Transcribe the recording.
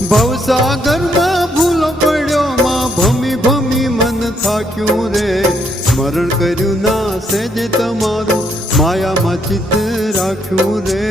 ભવસાગરમાં ભૂલો પડ્યો માં ભમી ભમી મન થાક્યું રે સ્મરણ કર્યું ના સેજે તમારું માયામાં ચિત્ત રાખ્યું રે